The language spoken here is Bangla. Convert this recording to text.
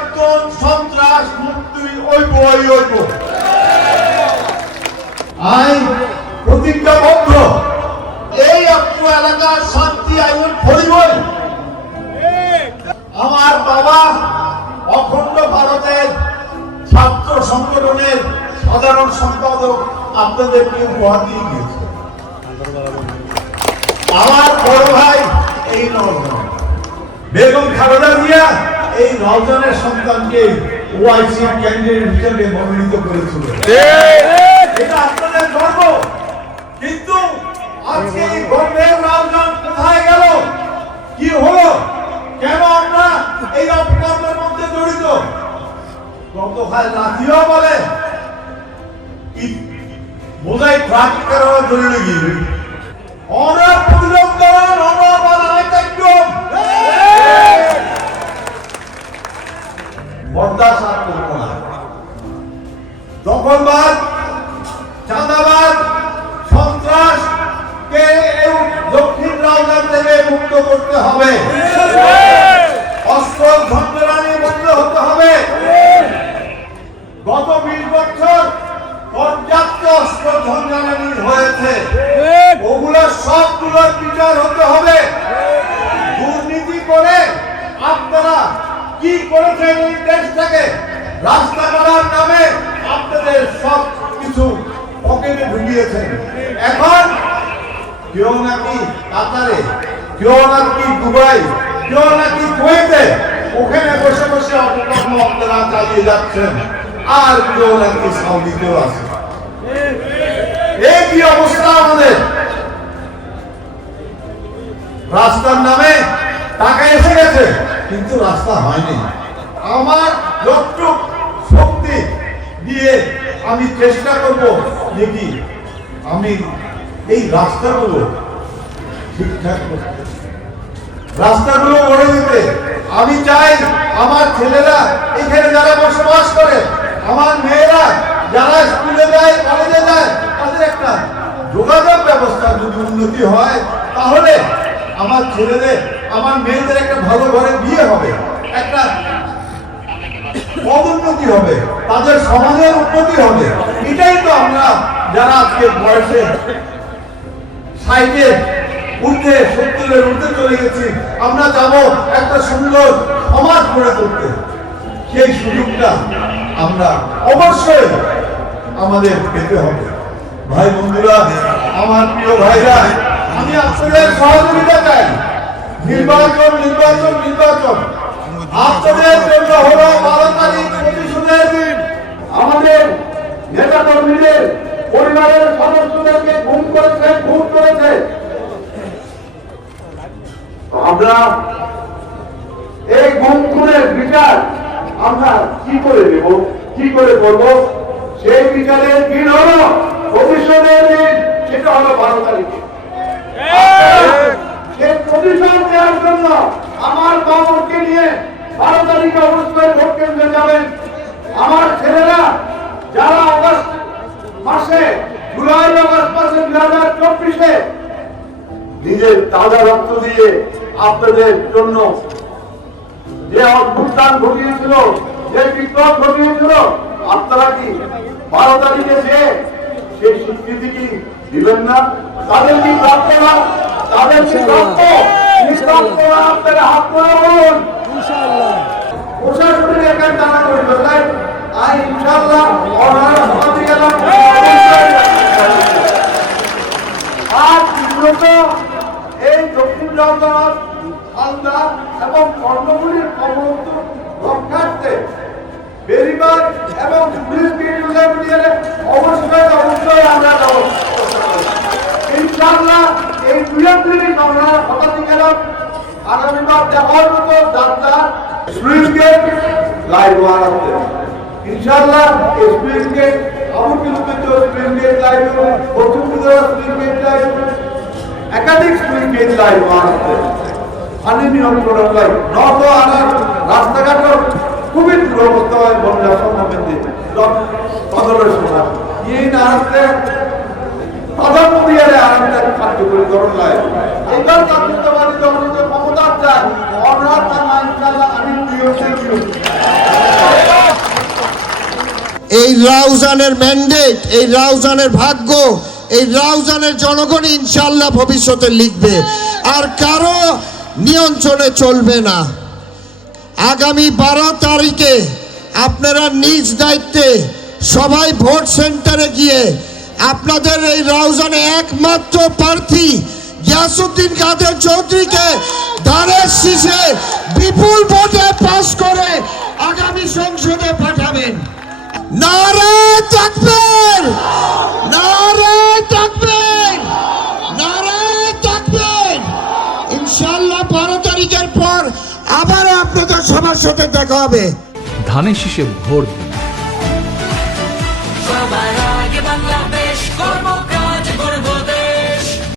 এই সন্ত্রাস মুক্তি ঐক্য ওই ঐক্য আই প্রতিজ্ঞাবদ্ধ এই অত্র এলাকার শান্তি আইন ফরিবই আমার বাবা অখণ্ড ভারতের ছাত্র সংগঠনের সাধারণ সম্পাদক আপনাদেরকে উপহার দিয়ে গিয়েছে। আমার বড় ভাই এই নজন বেগম খালেদা জিয়া এই নজনের সন্তানকে ওআইসি ক্যান্ডিডেট হিসেবে মনোনীত করেছিল। এটা আপনাদের গর্ব। কিন্তু আজকে এই গর্বের রাজধান কোথায় গেল? কি হলো? কেন আমরা এই অপকর্মের মধ্যে জড়িত? গতকাল রাতিও বলে কি বোঝাই ট্রাক কারণে জড়িয়ে গিয়ে আমরা প্রতিরোধ আমরা বরদাস্ত করব না। দখলবাদ চাঁদাবাদ সন্ত্রাস কে দক্ষিণ রাজধানী থেকে মুক্ত করতে হবে অস্ত্র ঝঞ্ঝরানি বন্ধ হতে হবে গত বিশ বছর পর্যাপ্ত অস্ত্র ঝঞ্ঝরানি হয়েছে ওগুলো সবগুলোর বিচার হতে হবে দুর্নীতি করে আপনারা কি করেছেন এই দেশটাকে রাস্তা করার নামে আপনাদের সব কিছু ঢুকিয়েছেন এখন কেউ নাকি কাতারে, কেউ নাকি দুবাই, কেউ নাকি কুয়েতে ওখানে বসে বসে অপকর্ম আপনারা চালিয়ে যাচ্ছেন। আর কেউ নাকি সাউদিতেও আছে। এই কি অবস্থা আমাদের? রাস্তার নামে টাকা এসে গেছে, কিন্তু রাস্তা হয়নি। আমার যতটুক শক্তি দিয়ে আমি চেষ্টা করব কি আমি এই রাস্তাগুলো ঠিকঠাক রাস্তাগুলো গড়ে দিতে আমি চাই আমার ছেলেরা এখানে যারা বসবাস করে, আমার মেয়েরা যারা স্কুলে যায় কলেজে যায়, তাদের একটা যোগাযোগ ব্যবস্থা যদি উন্নতি হয়, তাহলে আমার ছেলেদের, আমার মেয়েদের একটা ভালো ঘরে বিয়ে হবে। একটা পদোন্নতি হবে, তাদের সমাজের উন্নতি হবে। এটাই তো আমরা যারা আজকে বয়সে সাইডে উঠতে সত্তরের উঠতে চলে গেছি, আমরা যাব একটা সুন্দর সমাজ গড়ে তুলতে। সেই সুযোগটা আমরা অবশ্যই আমাদের পেতে হবে। ভাই বন্ধুরা, আমার প্রিয় ভাইরা, আমি আপনাদের সহযোগিতা চাই। নির্বাচন নির্বাচন নির্বাচন। আপনাদের জন্য হলো বারো তারিখ প্রতিশোধের দিন। আমাদের নেতা কর্মীদের পরিবারের সদস্যদেরকে খুন করেছে খুন করেছে। আমরা এই গুম খুনের বিচার আমরা কি করে দেব কি করে করব? সেই বিচারের দিন হলো ভবিষ্যতের দিন সেটা হলো বারো তারিখে সেই প্রতিশোধ দেওয়ার জন্য আমার বাবুকে নিয়ে আমার ছেলেরা যারা অগস্ট মাসে, জুলাই অগস্ট মাসে দুই হাজার চব্বিশে নিজের তাজা রক্ত দিয়ে আপনাদের জন্য যে অভ্যুত্থান ঘটিয়েছিল, যে বিপ্লব ঘটিয়েছিল, আপনারা কি বারো তারিখে যে সেই স্বীকৃতি কি দিবেন না? তাদের কি প্রাপ্য না? তাদের কি প্রাপ্য? আপনারা হাত করে বলুন। এই দক্ষিণ জগন্নাথ, হালদা এবং কর্ণগুলির কর্মরত রক্ষার্থে বেরিবার এবং অবশ্যই অবশ্যই আমরা যাব। এই দুজন মিনিট আমরা হঠাৎ গেলাম আগামীবার দেখার মতো যাত্রা স্প্রিং গেট ওয়ারাতে ইনশাআল্লাহ এই spring gate line Bashundhara spring gate line একাধিক স্প্রিং গেট লাইন নত আনার রাস্তাঘাটও খুবই দুরবস্থা হয় বন্যা সম্বন্ধে বদলের সময় এই নারাস্তে প্রধানমন্ত্রী আরামদায়ক কার্যকরীকরণ লাগে এইবার জাতীয়তাবাদী দলকে ক্ষমতার চায় অনাথ আর ইনশাল্লাহ আমি প্রিয় থ্যাংক এই রাউজানের ম্যান্ডেট এই রাউজানের ভাগ্য, এই রাউজানের জনগণ ইনশাল্লাহ ভবিষ্যতে লিখবে। আর কারও নিয়ন্ত্রণে চলবে না। আগামী বারো তারিখে আপনারা নিজ দায়িত্বে সবাই ভোট সেন্টারে গিয়ে আপনাদের এই রাউজানে একমাত্র প্রার্থী গিয়াসুদ্দিন কাদের চৌধুরীকে ধানের শীষে বিপুল ভোটে তারিখের পর আবার আপনাদের সবার সাথে দেখা হবে। ধানের শীষে ভোট